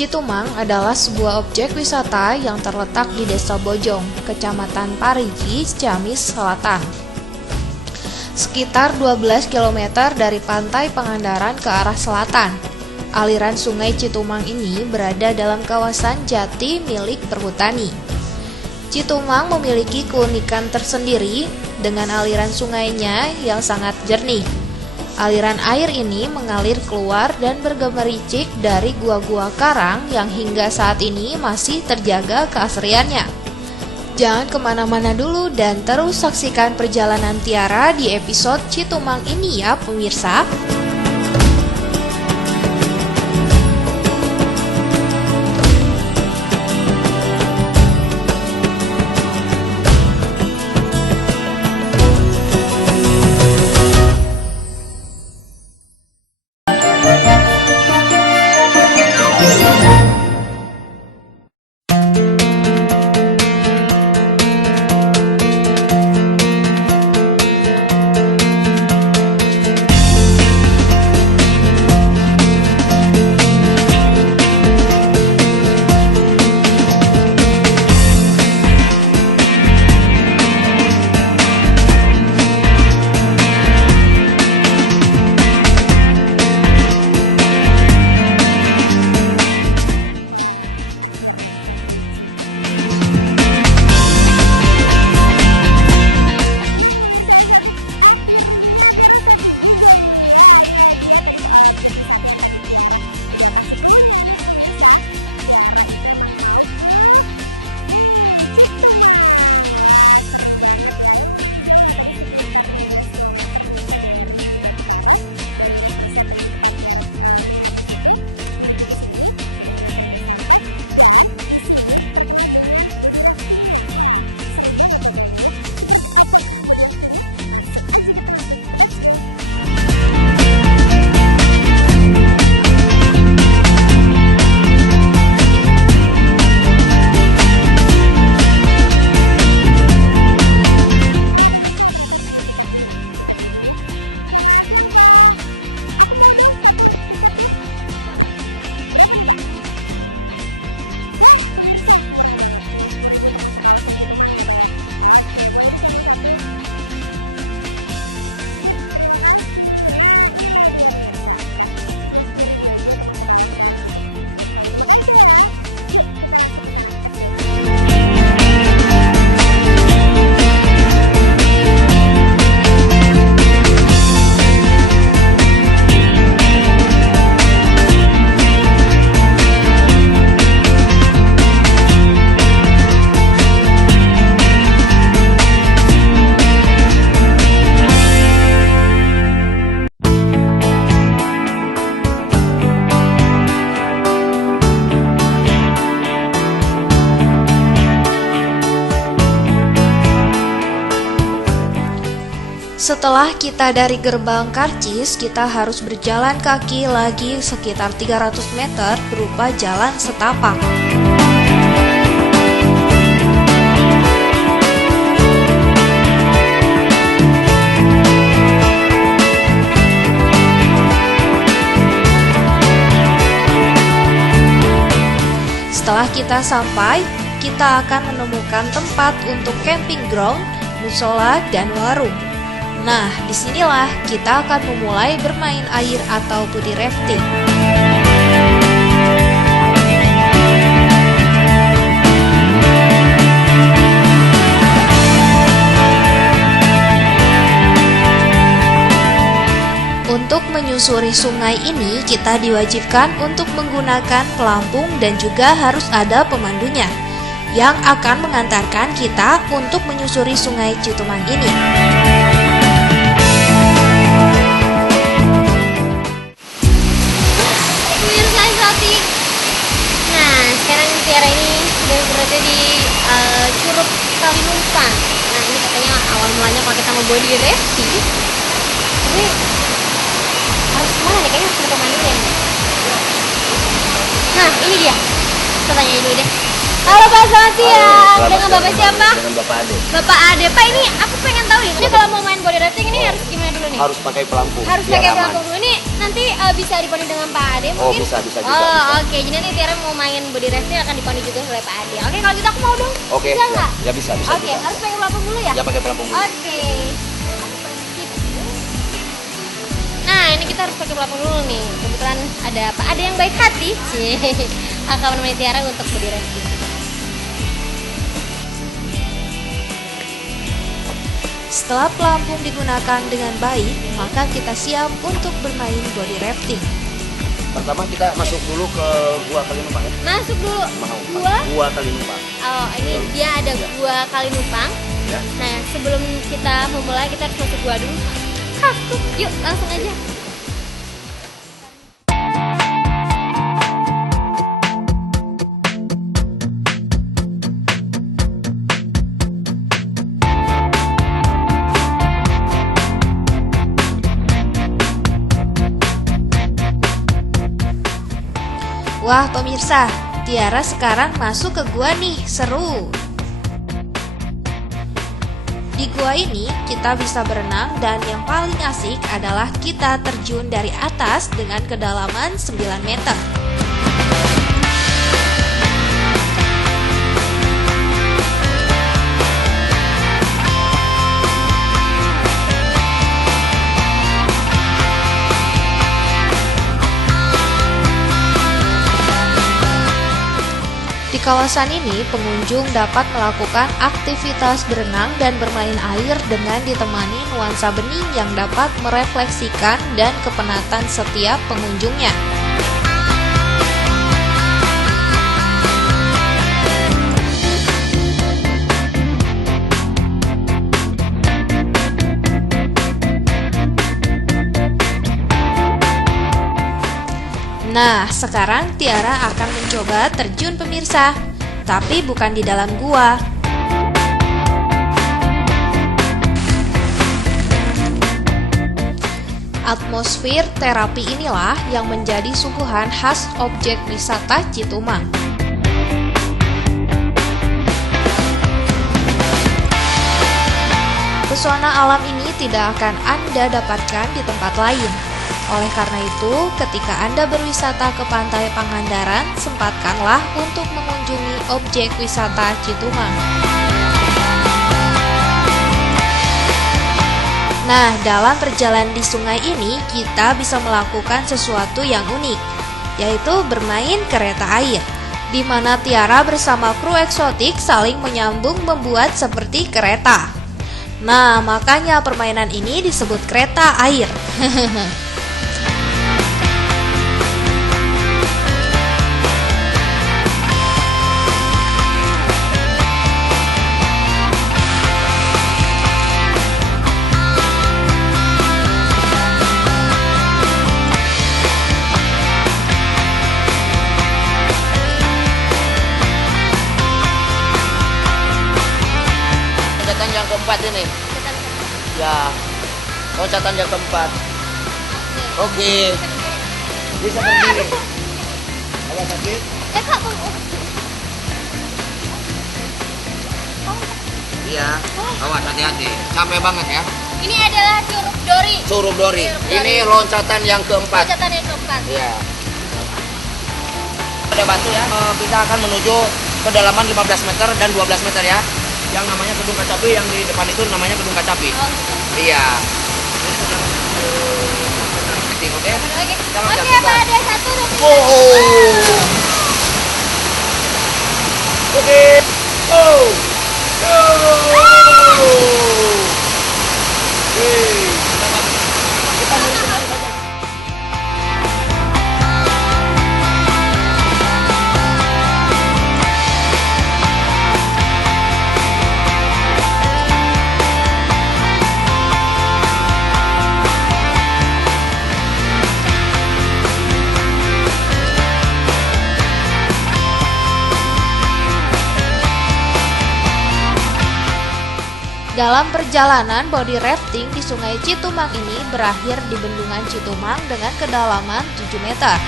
Citumang adalah sebuah objek wisata yang terletak di Desa Bojong, Kecamatan Parigi, Ciamis Selatan. Sekitar 12 km dari pantai Pangandaran ke arah selatan. Aliran sungai Citumang ini berada dalam kawasan jati milik perhutani. Citumang memiliki keunikan tersendiri dengan aliran sungainya yang sangat jernih. Aliran air ini mengalir keluar dan bergemericik dari gua-gua karang yang hingga saat ini masih terjaga keasriannya. Jangan kemana-mana dulu dan terus saksikan perjalanan Tiara di episode Citumang ini ya pemirsa. Setelah kita dari gerbang karcis, kita harus berjalan kaki lagi sekitar 300 meter berupa jalan setapak. Setelah kita sampai, kita akan menemukan tempat untuk camping ground, musola, dan warung. Nah, disinilah kita akan memulai bermain air atau body rafting. Untuk menyusuri sungai ini, kita diwajibkan untuk menggunakan pelampung dan juga harus ada pemandunya yang akan mengantarkan kita untuk menyusuri sungai Citumang ini. Nah, sekarang Tiara ini sudah berada di Curug Kalinumpang. Nah, ini katanya awal mulanya kalau kita mau body rafting, tapi harus kemana nih? Kayaknya harus ada pemandunya nih. Nah, ini dia. Kita tanya dulu deh. Halo Pak, selamat siang. Dengan Bapak siapa? Dengan Bapak Ade. Bapak Ade. Pak, ini aku pengen tahu nih. Ini kalau mau main body rafting ini harus gimana dulu nih? Harus pakai pelampung. Harus biar pakai aman. pelampung dulu. Ini nanti bisa dipandu dengan Pak Ade Oh, mungkin? bisa juga. Oke. Jadi nanti Tiara mau main body rafting akan dipandu juga oleh Pak Ade. Oke, kalau gitu aku mau dong. Oke, Bisa ya. nggak? Ya bisa. Oke, harus pakai pelampung dulu ya? Ya pakai pelampung dulu. Oke. Nah, ini kita harus pakai pelampung dulu nih. Kebetulan ada Pak Ade yang baik hati. Akan menemani Tiara untuk body rafting. Setelah pelampung digunakan dengan baik, maka kita siap untuk bermain body rafting. Pertama kita masuk dulu ke Gua Kalinumpang ya. Masuk dulu. Gua? Gua Kalinumpang. Oh, ini dia ada Gua Kalinumpang. Ya. Nah, sebelum kita memulai kita harus masuk gua dulu. Takut. Yuk, langsung aja. Wah pemirsa, Tiara sekarang masuk ke gua nih, seru. Di gua ini kita bisa berenang dan yang paling asik adalah kita terjun dari atas dengan kedalaman 9 meter. Di kawasan ini, pengunjung dapat melakukan aktivitas berenang dan bermain air dengan ditemani nuansa bening yang dapat merefleksikan dan kepenatan setiap pengunjungnya. Nah, sekarang Tiara akan mencoba terjun pemirsa, tapi bukan di dalam gua. Atmosfer terapi inilah yang menjadi suguhan khas objek wisata Citumang. Pesona alam ini tidak akan Anda dapatkan di tempat lain. Oleh karena itu, ketika Anda berwisata ke Pantai Pangandaran, sempatkanlah untuk mengunjungi objek wisata Citumang. Nah, dalam perjalanan di sungai ini, kita bisa melakukan sesuatu yang unik, yaitu bermain kereta air, di mana Tiara bersama kru eksotik saling menyambung membuat seperti kereta. Nah, makanya permainan ini disebut kereta air. Yang keempat ini. Ya, Loncatan yang keempat. Oke. Bisa berdiri. Agak sakit? Kak, tunggu. Iya. Awas hati-hati. Capek banget ya. Ini adalah curug dori. Curug dori. Curug dori. Ini loncatan yang keempat. Loncatan yang keempat. Iya. Ada batu ya. Kita akan menuju kedalaman 15 meter dan 12 meter ya. Yang namanya Gedung Kacapi, yang di depan itu namanya Gedung Kacapi. Oh, gitu. Iya. Oke. Oke. Jangan Oke, jatuh, Pak, Pak. ada 1, 2, 3. Oh. Oke. Oh. Oh. Kita mulai kembali saja. Dalam perjalanan body rafting di Sungai Citumang ini berakhir di Bendungan Citumang dengan kedalaman 7 meter.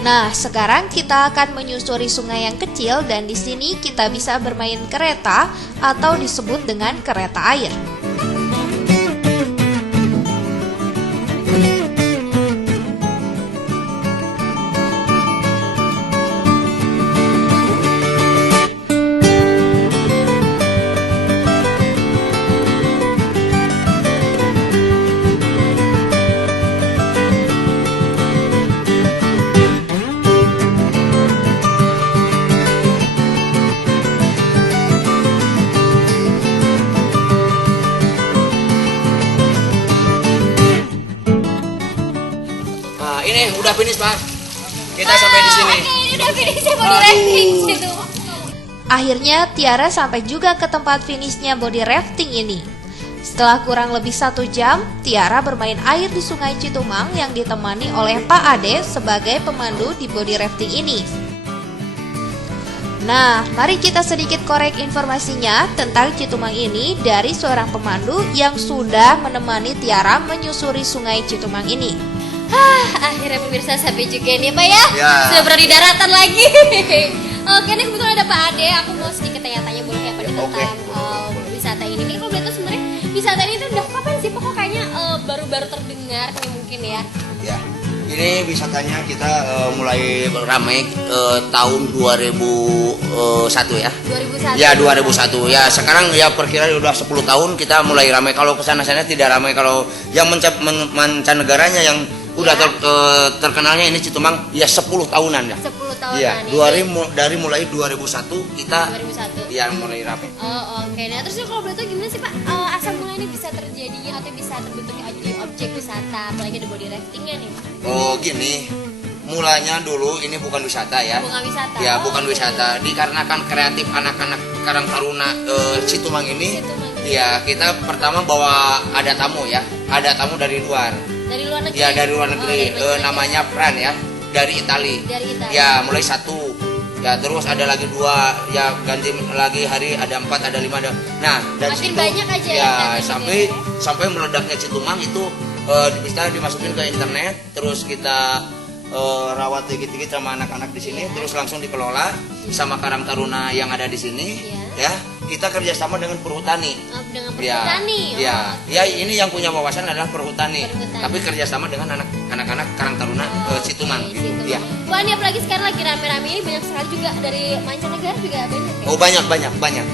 Nah, sekarang kita akan menyusuri sungai yang kecil dan di sini kita bisa bermain kereta atau disebut dengan kereta air. Ini udah finish, Pak. Kita sampai di sini. Oke, ini udah finish ya body rafting gitu. Akhirnya Tiara sampai juga ke tempat finishnya body rafting ini. Setelah kurang lebih 1 jam, Tiara bermain air di Sungai Citumang yang ditemani oleh Pak Ade sebagai pemandu di body rafting ini. Nah, mari kita sedikit korek informasinya tentang Citumang ini dari seorang pemandu yang sudah menemani Tiara menyusuri Sungai Citumang ini. Akhirnya pemirsa sampai juga nih Pak ya. Ya. Sudah berada di daratan lagi. Oke, ini kebetulan ada Pak Ade. Aku mau sedikit tanya-tanya boleh ya Pak Ya, tentang oke. wisata ini. Ini kalau boleh tahu sebenarnya wisata ini tuh udah kapan sih Pak? Kok kayaknya baru-baru terdengar nih mungkin ya. Ya. Ini wisatanya kita mulai ramai tahun 2001 ya. 2001. Ya 2001 ya, sekarang ya perkiraan udah 10 tahun kita mulai ramai. Kalau kesana-sana tidak ramai. Kalau yang mancanegaranya yang udah terkenalnya ini Citumang ya 10 tahunan ya. 10 tahunan. Iya, ini. dari mulai 2001 kita 2001. ya mulai ramai. Oh, oke. Nah, terus kalau boleh tahu gimana sih Pak asal mulanya bisa terjadinya atau bisa terbentuknya jadi objek wisata, apalagi ada body raftingnya nih? Oh gini, mulanya dulu ini bukan wisata ya. Bukan wisata. Ya Oh, bukan oke. wisata, dikarenakan kreatif anak-anak Karang Taruna Citumang ini. Citumang. Ya kita pertama bawa ada tamu ya, ada tamu dari luar. Dari luar negeri. Ya dari luar Oh, negeri, dari mana? namanya Pran ya, dari Itali. Dari Italia. Ya mulai 1, ya terus ada lagi 2, ya ganti lagi hari ada 4, ada 5, ada. Nah dari Makin situ banyak aja ya yang datang sampai gitu ya. sampai meledaknya Citumang itu bisa dimasukin ke internet, terus kita rawat dikit-dikit sama anak-anak di sini, terus langsung dikelola sama Karang Taruna yang ada di sini. Iya. Ya kita kerjasama dengan perhutani. Dengan Ya, perhutani. ya, ya ini yang punya wawasan adalah perhutani, Perhutani. tapi kerjasama dengan anak-anak Karang Taruna Citumang. Oke, Gitu. situ. Ya. Wah, ini apalagi sekarang lagi rame-rame ini banyak sekali juga dari mancanegara juga banyak ya. Oh banyak.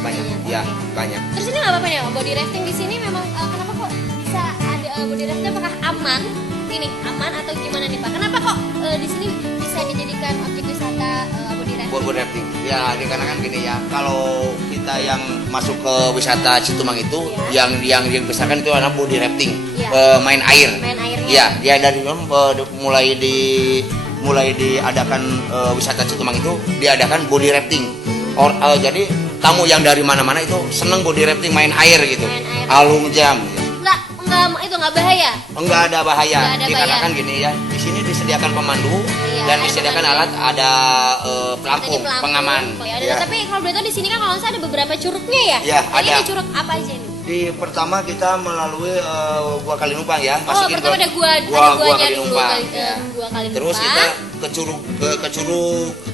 Ya Oke. banyak. Terus ini nggak apa-apa nih, body rafting di sini memang kenapa kok bisa ada body rafting? Apakah aman? Ini aman atau gimana nih Pak? Kenapa kok di sini bisa dijadikan objek wisata body rafting? Body rafting. Ya dikarenakan gini ya, kalau kita yang masuk ke wisata Citumang itu yang dibesarkan itu adalah body rafting, Iya. main air. Main airnya. Ya, dia dari mulai di mulai diadakan wisata Citumang itu diadakan body rafting. Jadi tamu yang dari mana-mana itu seneng body rafting, main air gitu, Main air. alung jam. Gitu. Nggak bahaya. Enggak ada bahaya. Nggak ada Dikarenakan gini ya, di sini disediakan pemandu Iya, dan ada disediakan pemandu. alat, ada pelampung, Tadi pelampung. pengaman. Oh, ya, Ya. Tapi kalau boleh tahu di sini kan kalau nggak salah ada beberapa curugnya ya. Ya, Jadi ada. ini curug apa aja nih? Di pertama kita melalui Gua Kalinumpang ya. Oh, Masukin pertama ada Gua guanya dulu Kalinumpang. kali, Ya. gua Kalinumpang. Terus kita ke Curug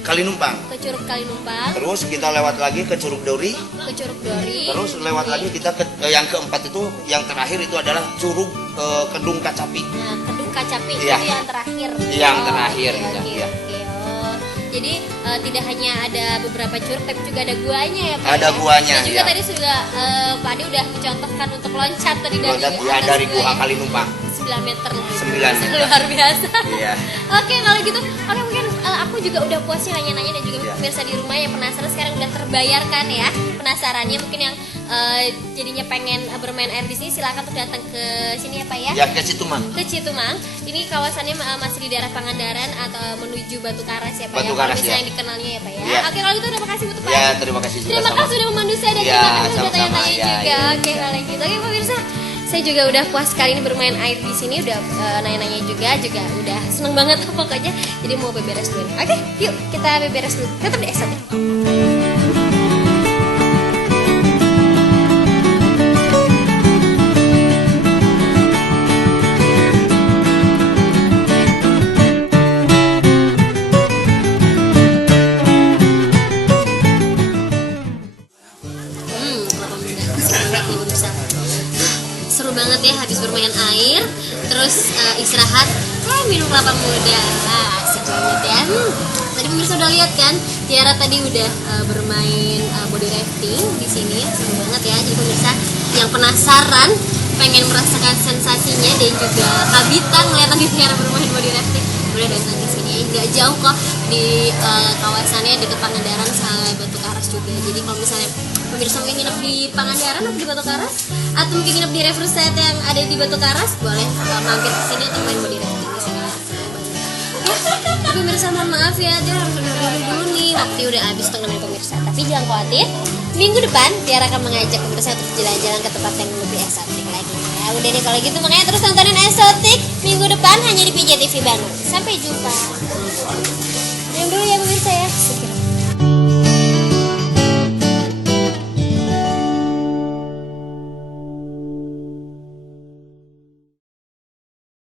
Kalinumpang. ke curug Kalinumpang, Terus kita lewat lagi ke Curug Dori. ke curug Dori. Terus lewat lagi kita ke yang keempat itu, yang terakhir itu adalah Curug Kedung Kacapi. Nah, Kedung Kacapi Iya. itu yang terakhir. Yang terakhir, Oke, ya, oke, ya. oke. Oh, jadi tidak hanya ada beberapa curug, tapi juga ada guanya ya Pak. Ada ya? guanya, Dan juga ya. tadi sudah Pak Adi udah mencontohkan untuk loncat tadi dari Ya, atas dari gua Gua ya. Kalinumpang. 9 meter lah. 9 meter. Luar biasa. Iya. Oke, kalau gitu, oke mungkin aku juga udah puas sih nanya-nanya dan juga Iya. pemirsa di rumah yang penasaran sekarang udah terbayarkan ya penasarannya, mungkin yang jadinya pengen bermain air di sini silakan untuk datang ke sini ya Pak ya. Ya, ke Citumang. Ke Citumang. Ini kawasannya masih di daerah Pangandaran atau menuju Batu Karas ya Pak Batu ya. Karas, Kalau bisa ya. yang dikenalnya ya Pak ya. Iya. Oke, kalau gitu terima kasih untuk Pak. Ya, terima kasih juga Terima sama. kasih sudah memandu saya dan Ya, terima kasih sudah sama-sama. tanya-tanya Ya, juga. ya. Oke, kalau gitu. Oke, pemirsa. Saya juga udah puas sekali ini bermain air di sini, udah nanya-nanya juga udah seneng banget pokoknya. Jadi mau beberes dulu. nih. Oke, yuk kita beberes dulu. Tetap di Exotic. Kelapa muda. Asik banget nih pemirsa. Seru banget ya habis bermain air, terus istirahat, minum kelapa muda. Asik banget ya. Tadi pemirsa udah lihat kan, Tiara tadi udah bermain body rafting di sini, seru banget ya. Jadi pemirsa yang penasaran pengen merasakan sensasinya dan juga kabitan melihat lagi Tiara bermain body rafting, boleh datang ke sini. Nggak jauh kok di kawasannya dekat Pangandaran sama Batu Karas juga. Jadi kalau misalnya pemirsa mungkin nginep di Pangandaran atau di Batu Karas, atau mungkin nginep di Refreshed yang ada di Batu Karas, boleh mampir ke sini untuk main body rafting di sini. Tapi pemirsa mohon maaf ya, dia harus dulu nih, waktu udah habis untuk nemenin pemirsa. Tapi jangan khawatir, minggu depan Tiara akan mengajak pemirsa untuk jalan-jalan ke tempat yang lebih eksotik lagi. Ya udah nih kalau gitu, makanya terus tontonin Exotic minggu depan hanya di PJTV Bandung. Sampai jumpa. Diam dulu ya pemirsa.